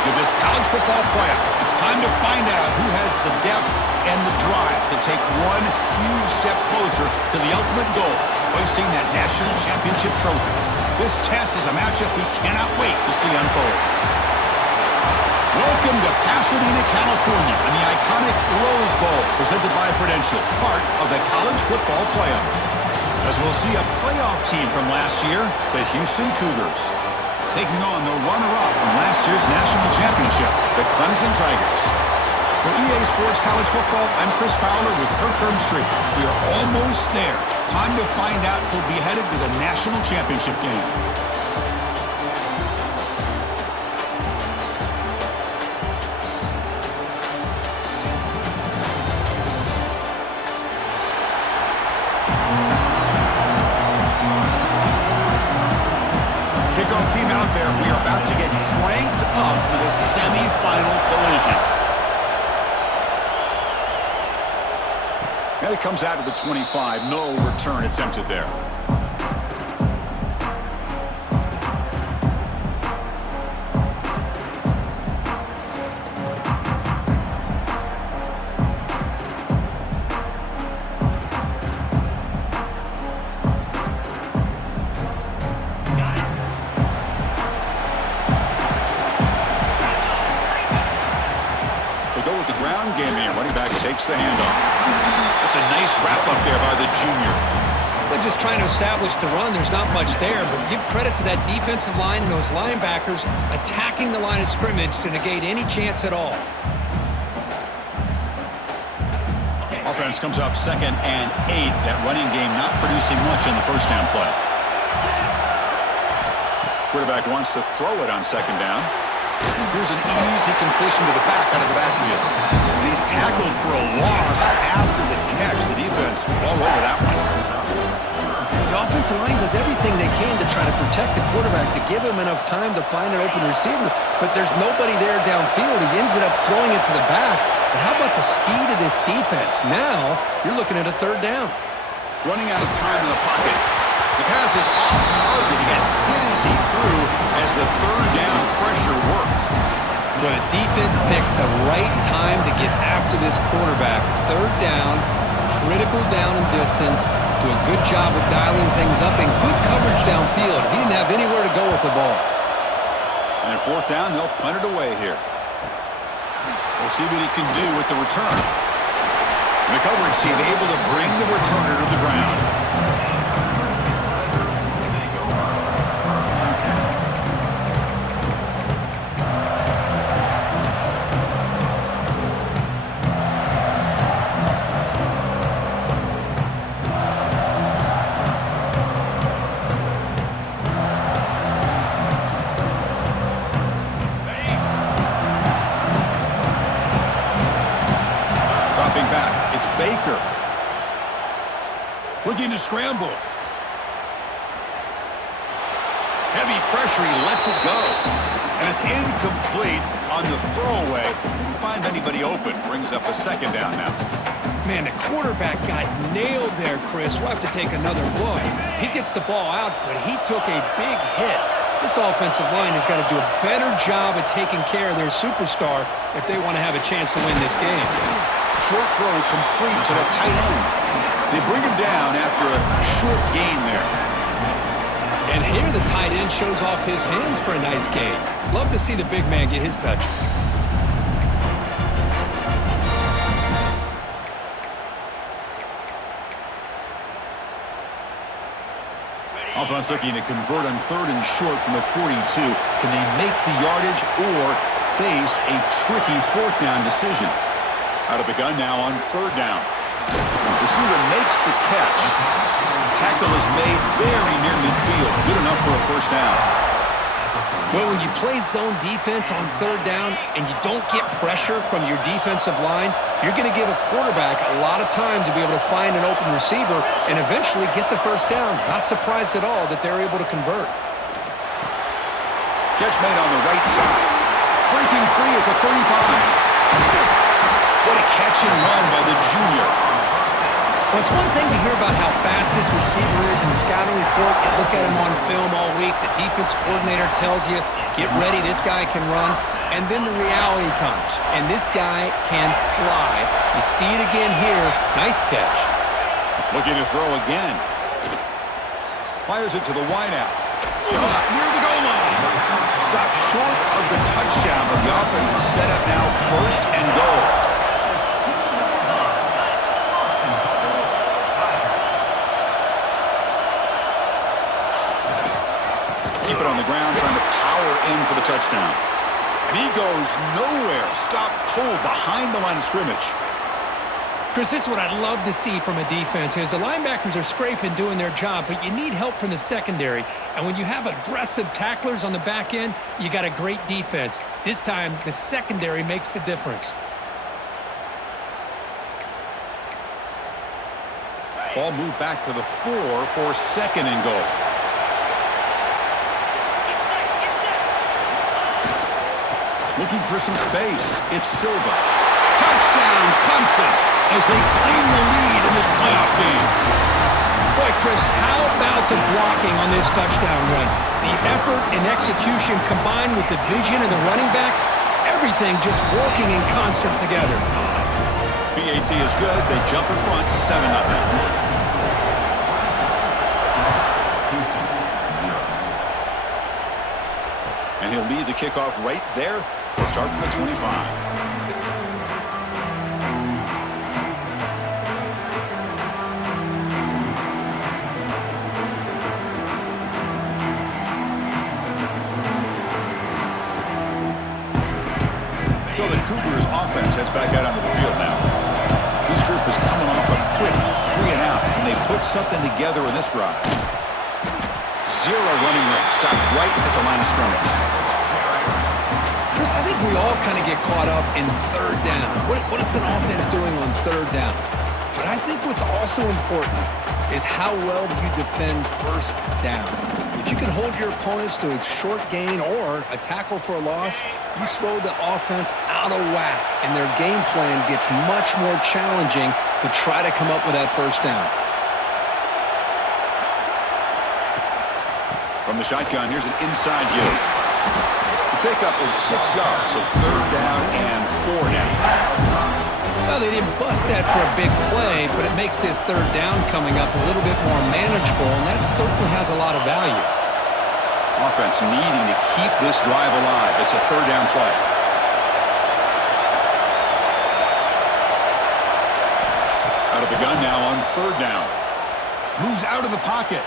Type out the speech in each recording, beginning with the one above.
to this college football playoff. It's time to find out who has the depth and the drive to take one huge step closer to the ultimate goal, hoisting that national championship trophy. This test is a matchup we cannot wait to see unfold. Welcome to Pasadena, California, and the iconic Rose Bowl, presented by Prudential, part of the college football playoff. As we'll see a playoff team from last year, the Houston Cougars, taking on the runner-up from last year's national championship, the Clemson Tigers. For EA Sports College Football, I'm Chris Fowler with Kirk Herbstreit. We are almost there. Time to find out who'll be headed to the national championship game. Kickoff team out there. We are about to get cranked up for the semifinal collision. And it comes out to the 25. No return attempted there. Takes the handoff. That's a nice wrap up there by the junior. They're just trying to establish the run. There's not much there, but give credit to that defensive line and those linebackers attacking the line of scrimmage to negate any chance at all. Offense comes up 2nd and 8. That running game not producing much in the first down play. Quarterback wants to throw it on 2nd down. Here's an easy completion to the back out of the backfield. And he's tackled for a loss after the catch. The defense all over that one. The offensive line does everything they can to try to protect the quarterback, to give him enough time to find an open receiver, but there's nobody there downfield. He ends up throwing it to the back. But how about the speed of this defense? Now you're looking at a 3rd down. Running out of time in the pocket. The pass is off target. He got hit as he threw as the 3rd down pressure works. But defense picks the right time to get after this quarterback. 3rd down, critical down and distance. Do a good job of dialing things up and good coverage downfield. He didn't have anywhere to go with the ball. And at 4th down, they'll punt it away here. We'll see what he can do with the return. And the coverage team able to bring the returner to the ground. Looking to scramble. Heavy pressure, he lets it go. And it's incomplete on the throwaway. Didn't find anybody open. Brings up a 2nd down now. Man, the quarterback got nailed there, Chris. We'll have to take another look. He gets the ball out, but he took a big hit. This offensive line has got to do a better job at taking care of their superstar if they want to have a chance to win this game. Short throw complete to the tight end. They bring him down after a short gain there. And here the tight end shows off his hands for a nice gain. Love to see the big man get his touch. Offense looking to convert on 3rd and short from the 42. Can they make the yardage or face a tricky 4th down decision? Out of the gun now on 3rd down. Receiver makes the catch. Tackle is made very near midfield. Good enough for a 1st down. Well, when you play zone defense on 3rd down and you don't get pressure from your defensive line, you're going to give a quarterback a lot of time to be able to find an open receiver and eventually get the 1st down. Not surprised at all that they're able to convert. Catch made on the right side. Breaking free at the 35. What a catch and run by the junior. Well, it's one thing to hear about how fast this receiver is in the scouting report. You look at him on film all week. The defense coordinator tells you, get ready, this guy can run. And then the reality comes, and this guy can fly. You see it again here. Nice catch. Looking to throw again. Fires it to the wideout. Near the goal line. Stopped short of the touchdown, but the offense is set up now, first and goal. Keep it on the ground, trying to power in for the touchdown. And he goes nowhere. Stopped cold behind the line of scrimmage. Chris, this is what I love to see from a defense is the linebackers are scraping, doing their job, but you need help from the secondary. And when you have aggressive tacklers on the back end, you got a great defense. This time, the secondary makes the difference. Ball moved back to the 4 for second and goal. Looking for some space. It's Silva. Touchdown, Clemson, as they claim the lead in this playoff game. Boy, Chris, how about the blocking on this touchdown run? The effort and execution combined with the vision of the running back, everything just working in concert together. PAT is good. They jump in front, 7-0. And he'll lead the kickoff right there. We'll start from the 25. So the Cougars offense heads back out onto the field now. This group is coming off a quick 3-and-out. Can they put something together in this drive? Zero running room. Stop right at the line of scrimmage. Chris, I think we all kind of get caught up in third down. What is an offense doing on third down? But I think what's also important is how well do you defend first down. If you can hold your opponents to a short gain or a tackle for a loss, you throw the offense out of whack, and their game plan gets much more challenging to try to come up with that first down. From the shotgun, here's an inside give. The pickup is 6 yards, so third down and 4 now. Well, they didn't bust that for a big play, but it makes this third down coming up a little bit more manageable, and that certainly has a lot of value. Offense needing to keep this drive alive. It's a third down play. Out of the gun now on third down. Moves out of the pocket.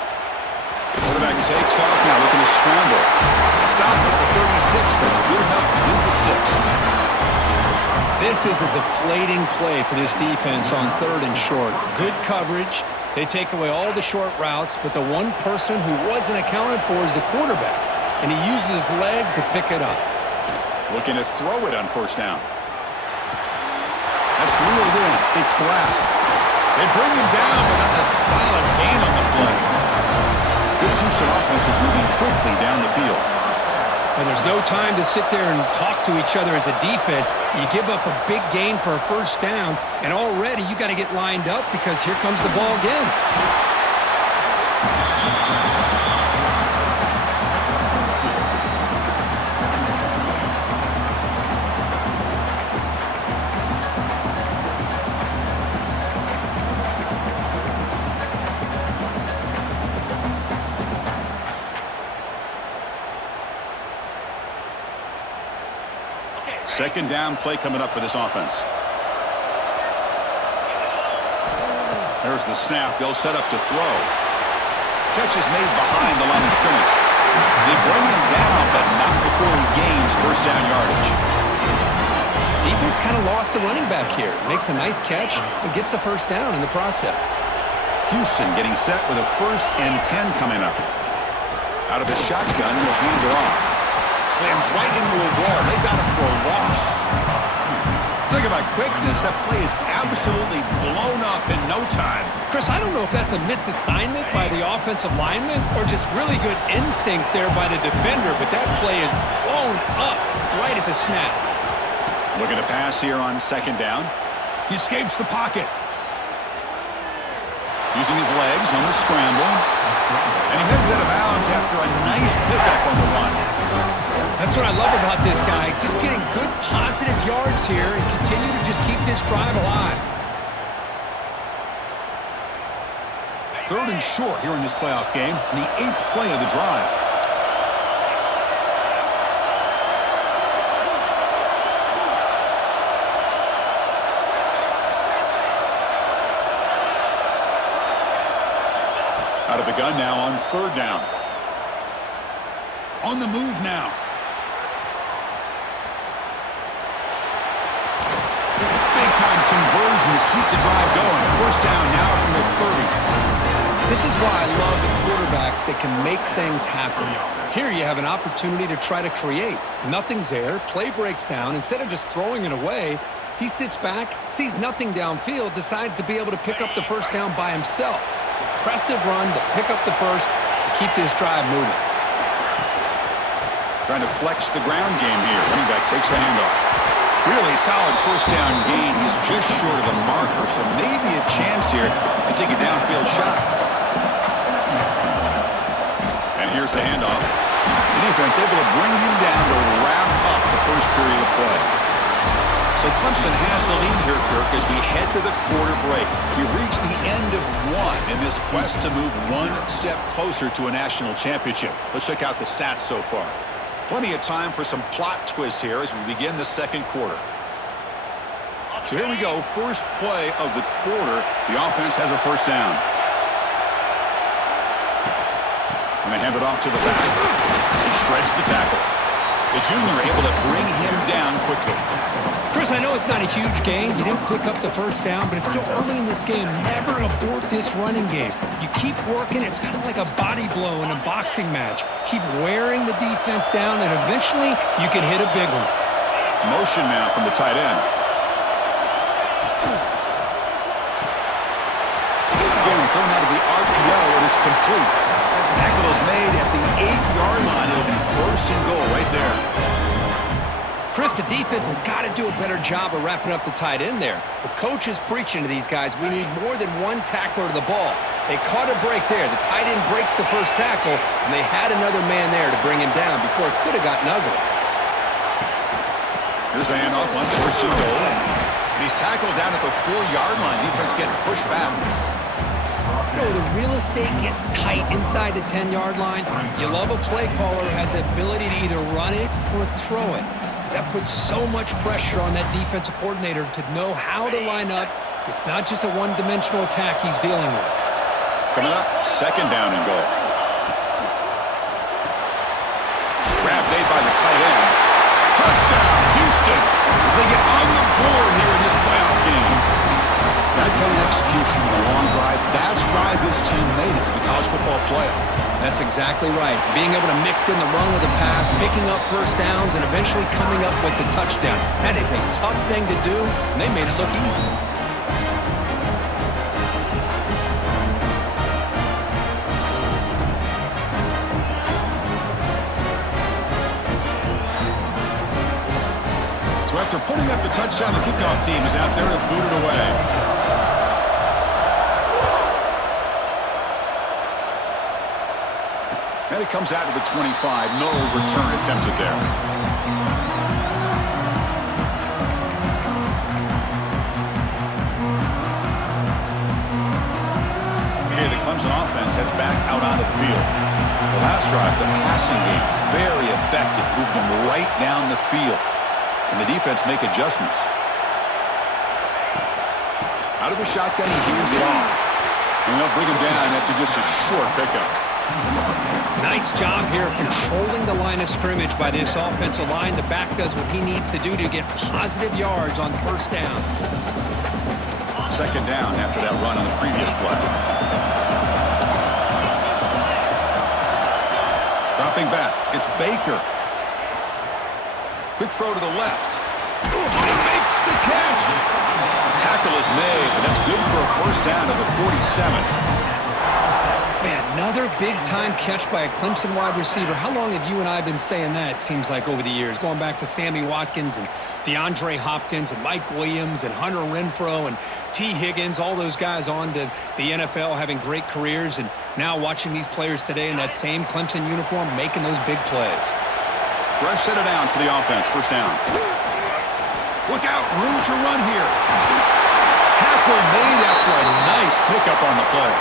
Quarterback takes off now, looking to scramble. Stop at the 36. That's good enough to move the sticks. This is a deflating play for this defense on third and short. Good coverage. They take away all the short routes, but the one person who wasn't accounted for is the quarterback, and he uses his legs to pick it up. Looking to throw it on first down. That's reeled in. It's Glass. They bring him down, but that's a solid gain on the play. This Houston offense is moving quickly down the field. And there's no time to sit there and talk to each other as a defense. You give up a big gain for a first down, and already you got to get lined up because here comes the ball again. Second down play coming up for this offense. There's the snap. They'll set up to throw. Catch is made behind the line of scrimmage. They bring him down, but not before he gains first down yardage. Defense kind of lost a running back here. Makes a nice catch and gets the first down in the process. Houston getting set with a 1st and 10 coming up. Out of the shotgun, will hand it off. Slams right into a wall. They got him for a loss. Talk about quickness. That play is absolutely blown up in no time. Chris, I don't know if that's a misassignment by the offensive lineman or just really good instincts there by the defender, but that play is blown up right at the snap. Looking to pass here on second down. He escapes the pocket. Using his legs on the scramble. And he heads out of bounds after a nice pickup on the run. That's what I love about this guy. Just getting good positive yards here and continue to just keep this drive alive. 3rd and short here in this playoff game, and the 8th play of the drive. Out of the gun now on 3rd down. On the move now. Big-time conversion to keep the drive going. 1st down now from the 30. This is why I love the quarterbacks that can make things happen. Here you have an opportunity to try to create. Nothing's there. Play breaks down. Instead of just throwing it away, he sits back, sees nothing downfield, decides to be able to pick up the 1st down by himself. Impressive run to pick up the 1st, keep this drive moving. Trying to flex the ground game here. Running back takes the handoff. Really solid 1st down gain. He's just short of the marker, so maybe a chance here to take a downfield shot. And here's the handoff. The defense able to bring him down to wrap up the 1st period of play. So Clemson has the lead here, Kirk, as we head to the quarter break. We've reached the end of one in this quest to move one step closer to a national championship. Let's check out the stats so far. Plenty of time for some plot twists here as we begin the 2nd quarter. So here we go, 1st play of the quarter. The offense has a 1st down. And they hand it off to the back. He shreds the tackle. The junior able to bring him down quickly. Chris, I know it's not a huge gain. You didn't pick up the 1st down, but it's still early in this game. Never abort this running game. You keep working. It's kind of like a body blow in a boxing match. Keep wearing the defense down, and eventually you can hit a big one. Motion now from the tight end. Again, thrown out of the RPO, and it's complete. Tackle is made at the 8-yard line. It'll be 1st and goal right there. Chris, the defense has got to do a better job of wrapping up the tight end there. The coach is preaching to these guys, we need more than one tackler to the ball. They caught a break there. The tight end breaks the 1st tackle, and they had another man there to bring him down before it could have gotten ugly. Here's the handoff on 1st and goal. And he's tackled down at the 4-yard line. Defense getting pushed back. You know, the real estate gets tight inside the 10-yard line. You love a play caller who has the ability to either run it or throw it. Because that puts so much pressure on that defensive coordinator to know how to line up. It's not just a one-dimensional attack he's dealing with. Coming up, 2nd down and goal. Grab made by the tight end. Touchdown, Houston, as they get on the board here in this playoff game. That kind of execution in a long drive, that's why this team made it to the college football playoff. That's exactly right. Being able to mix in the run with the pass, picking up 1st downs, and eventually coming up with the touchdown. That is a tough thing to do, and they made it look easy. So after putting up the touchdown, the kickoff team is out there to boot it away. And it comes out to the 25. No return attempted there. Okay, the Clemson offense heads back out onto the field. The last drive, the passing game, very effective. Moved them right down the field. Can the defense make adjustments? Out of the shotgun, he hands it off. And they'll bring him down after just a short pickup. Nice job here of controlling the line of scrimmage by this offensive line. The back does what he needs to do to get positive yards on 1st down. 2nd down after that run on the previous play. Dropping back, it's Baker. Quick throw to the left. Ooh, he makes the catch. Tackle is made, and that's good for a 1st down to the 47. Man, Another big-time catch by a Clemson wide receiver. How long have you and I been saying that, it seems like, over the years? Going back to Sammy Watkins and DeAndre Hopkins and Mike Williams and Hunter Renfrow and T. Higgins, all those guys on to the NFL having great careers, and now watching these players today in that same Clemson uniform making those big plays. Fresh set of downs for the offense. First down. Look out, room to run here. Tackle made after a nice pickup on the play.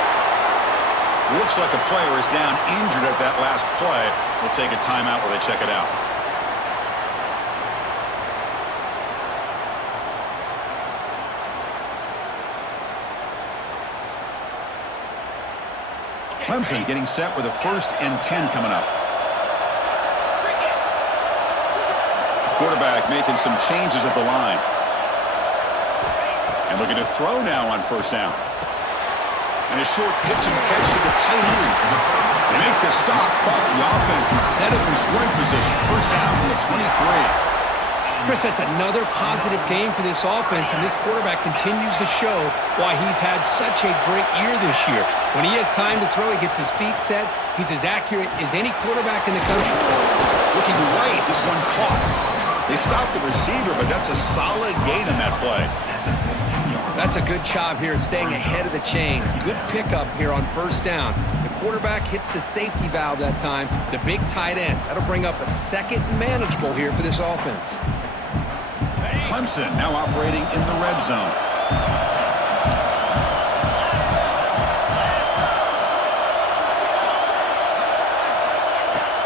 Looks like a player is down injured at that last play. We'll take a timeout while they check it out. Clemson getting set with a 1st and 10 coming up. Quarterback making some changes at the line. And looking to throw now on 1st down. And a short pitch and catch to the tight end. They make the stop, but the offense is set up in scoring position. 1st down from the 23. Chris, that's another positive game for this offense, and this quarterback continues to show why he's had such a great year this year. When he has time to throw, he gets his feet set. He's as accurate as any quarterback in the country. Looking right, this one caught. They stopped the receiver, but that's a solid gain on that play. That's a good job here, staying ahead of the chains. Good pickup here on 1st down. The quarterback hits the safety valve that time, the big tight end. That'll bring up a 2nd and manageable here for this offense. Clemson now operating in the red zone.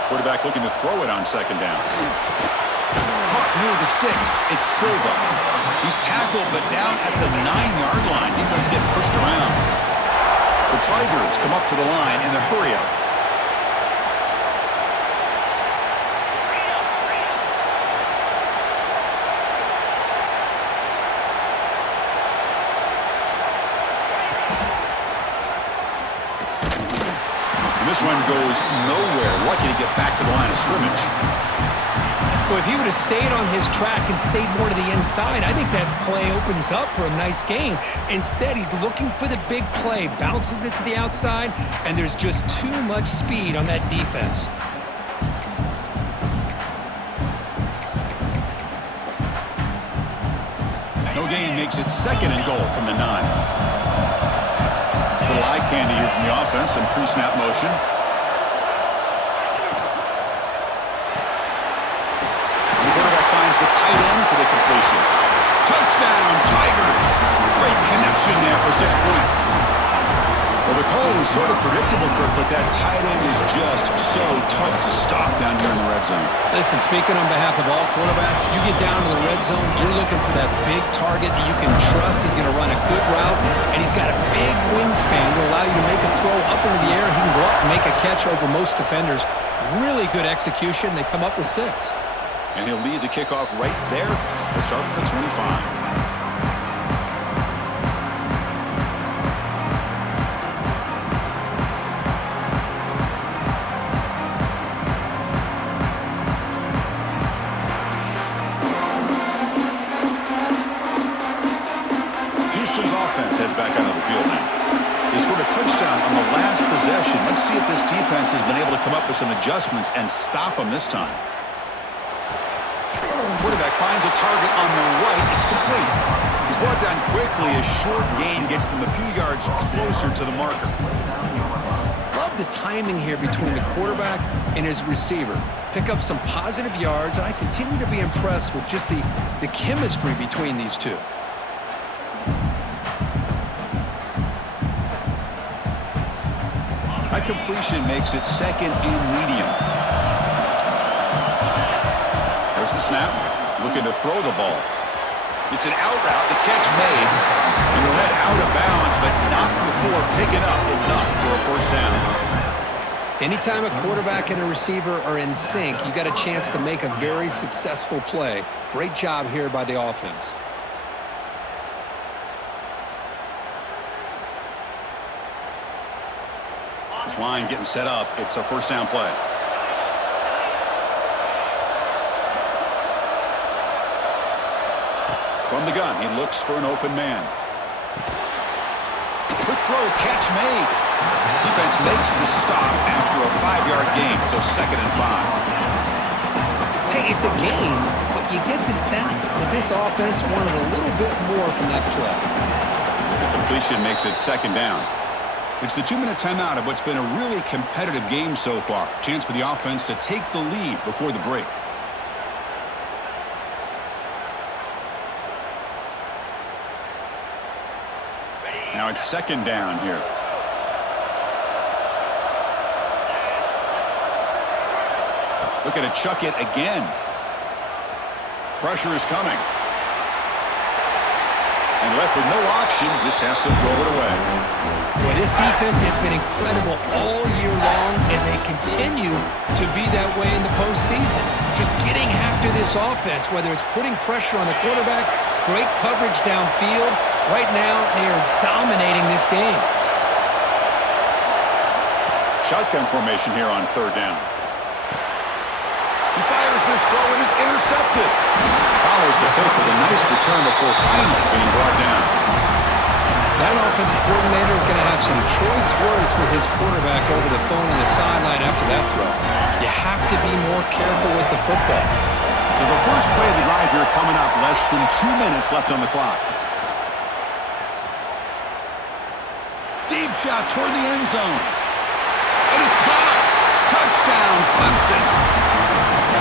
Quarterback looking to throw it on 2nd down. Caught near the sticks. It's Silva. He's tackled, but down at the 9-yard line. Defense getting pushed around. The Tigers come up to the line in the hurry-up. This one goes nowhere. Lucky to get back to the line of scrimmage. Well, if he would have stayed on his track and stayed more to the inside, I think that play opens up for a nice gain. Instead, he's looking for the big play, bounces it to the outside, and there's just too much speed on that defense. No gain makes it 2nd and goal from the 9. Little eye candy here from the offense and pre-snap motion. The quarterback finds the tight end for the completion. Touchdown, Tigers! Great connection there for 6 points. Well, the call was sort of predictable, Kirk, but that tight end is just so tough to stop down here in the red zone. Listen, speaking on behalf of all quarterbacks, you get down to the red zone, you're looking for that big target that you can trust is going to run a good route, and he's got a big wingspan to allow you to make a throw up into the air. He can go up and make a catch over most defenders. Really good execution. They come up with 6. And he'll lead the kickoff right there. We'll start with the 25. Let's see if this defense has been able to come up with some adjustments and stop them this time. Quarterback finds a target on the right. It's complete. He's brought down quickly. A short gain gets them a few yards closer to the marker. Love the timing here between the quarterback and his receiver. Pick up some positive yards, and I continue to be impressed with just the chemistry between these two. That completion makes it 2nd and medium. There's the snap. Looking to throw the ball. It's an out route. The catch made. He'll head out of bounds, but not before picking up enough for a 1st down. Anytime a quarterback and a receiver are in sync, you got a chance to make a very successful play. Great job here by the offense. This line getting set up. It's a 1st down play. From the gun, he looks for an open man. Quick throw, catch made. Defense makes the stop after a 5-yard gain, so 2nd and 5. Hey, it's a gain, but you get the sense that this offense wanted a little bit more from that play. The completion makes it 2nd down. It's the 2-minute timeout of what's been a really competitive game so far. Chance for the offense to take the lead before the break. Now it's 2nd down here. Looking to chuck it again. Pressure is coming. And left with no option, just has to throw it away. Boy, this defense has been incredible all year long, and they continue to be that way in the postseason. Just getting after this offense, whether it's putting pressure on the quarterback, great coverage downfield. Right now, they are dominating this game. Shotgun formation here on 3rd down. He fires this throw and is intercepted. Follows the pick with a nice return before finally being brought down. That offensive coordinator is going to have some choice words for his quarterback over the phone on the sideline after that throw. You have to be more careful with the football. So the first play of the drive here coming up, less than 2 minutes left on the clock. Deep shot toward the end zone. And it's caught. Touchdown, Clemson.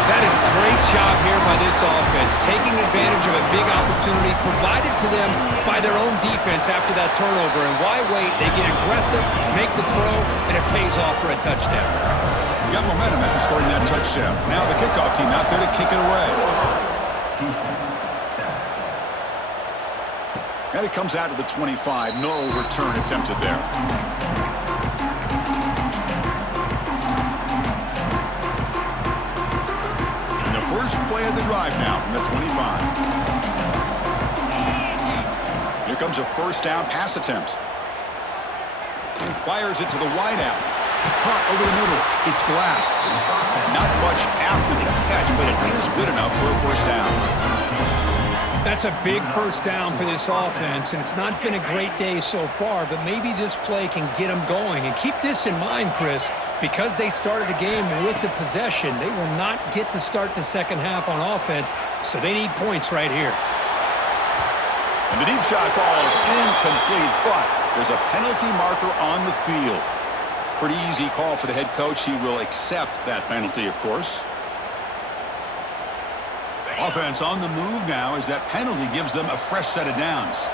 That is a great job here by this offense, taking advantage of a big opportunity provided to them by their own defense after that turnover. And why wait? They get aggressive, make the throw, and it pays off for a touchdown. You got momentum after scoring that touchdown. Now the kickoff team out there to kick it away. And it comes out to the 25. No return attempted there. First play of the drive now from the 25. Here comes a 1st down pass attempt. Fires it to the wideout. Caught over the middle. It's Glass. Not much after the catch, but it is good enough for a 1st down. That's a big 1st down for this offense, and it's not been a great day so far, but maybe this play can get them going. And keep this in mind, Chris, because they started the game with the possession, they will not get to start the second half on offense, so they need points right here. And the deep shot falls incomplete, but there's a penalty marker on the field. Pretty easy call for the head coach. He will accept that penalty, of course. Offense on the move now as that penalty gives them a fresh set of downs.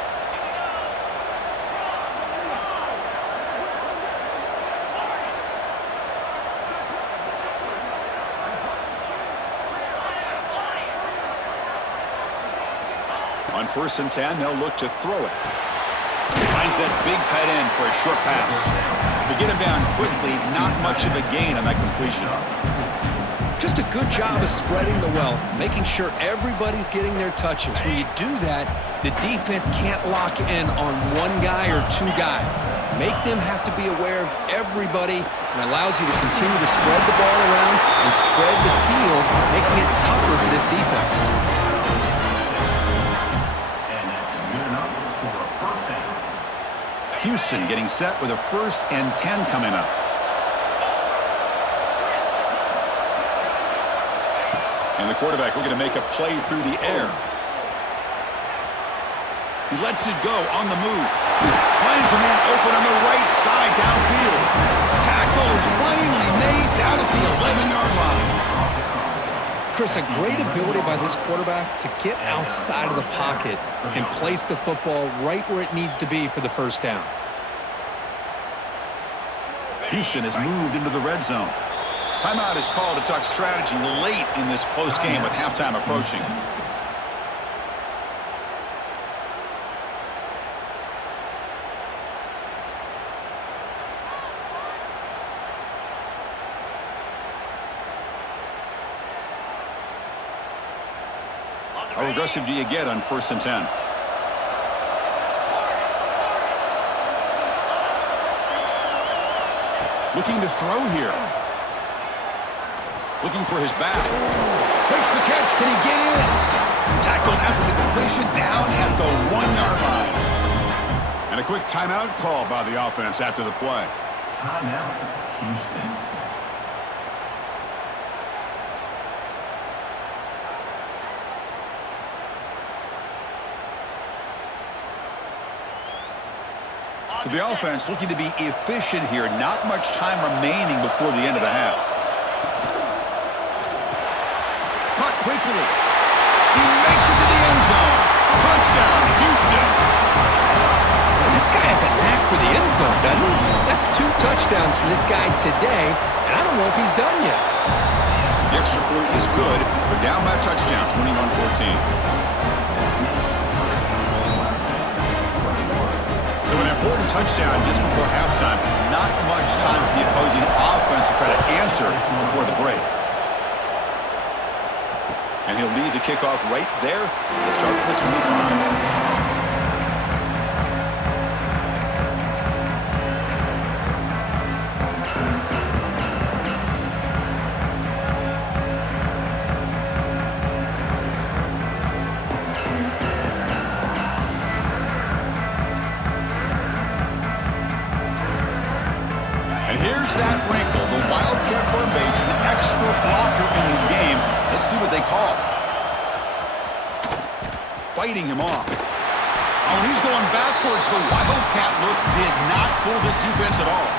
On 1st and 10, they'll look to throw it. Finds that big tight end for a short pass. To get him down quickly, not much of a gain on that completion. Just a good job of spreading the wealth, making sure everybody's getting their touches. When you do that, the defense can't lock in on one guy or 2 guys. Make them have to be aware of everybody, and allows you to continue to spread the ball around and spread the field, making it tougher for this defense. Houston getting set with a 1st and 10 coming up. And the quarterback looking to make a play through the air. He lets it go on the move. Finds a man open on the right side downfield. Tackle is finally made down at the 11-yard line. Chris, a great ability by this quarterback to get outside of the pocket and place the football right where it needs to be for the 1st down. Houston has moved into the red zone. Timeout is called to talk strategy late in this close game with halftime approaching. How aggressive do you get on 1st and 10? Looking to throw here. Looking for his back. Makes the catch. Can he get in? Tackled after the completion down at the 1-yard line. And a And a quick timeout call by the offense after the play. Timeout, Houston. So the offense looking to be efficient here. Not much time remaining before the end of the half. Caught quickly. He makes it to the end zone. Touchdown, Houston. Well, this guy has a knack for the end zone, doesn't he? That's 2 touchdowns for this guy today, and I don't know if he's done yet. The extra point is good. We're down by a touchdown, 21-14. So an important touchdown just before halftime. Not much time for the opposing offense to try to answer before the break. And he'll lead the kickoff right there. We'll start from the 25. Here's that wrinkle, the Wildcat formation, extra blocker in the game. Let's see what they call. Fighting him off. Oh, and he's going backwards. The Wildcat look did not fool this defense at all.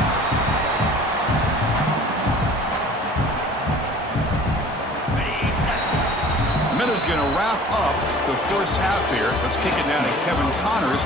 The minute's going to wrap up the first half here. Let's kick it down to Kevin Connors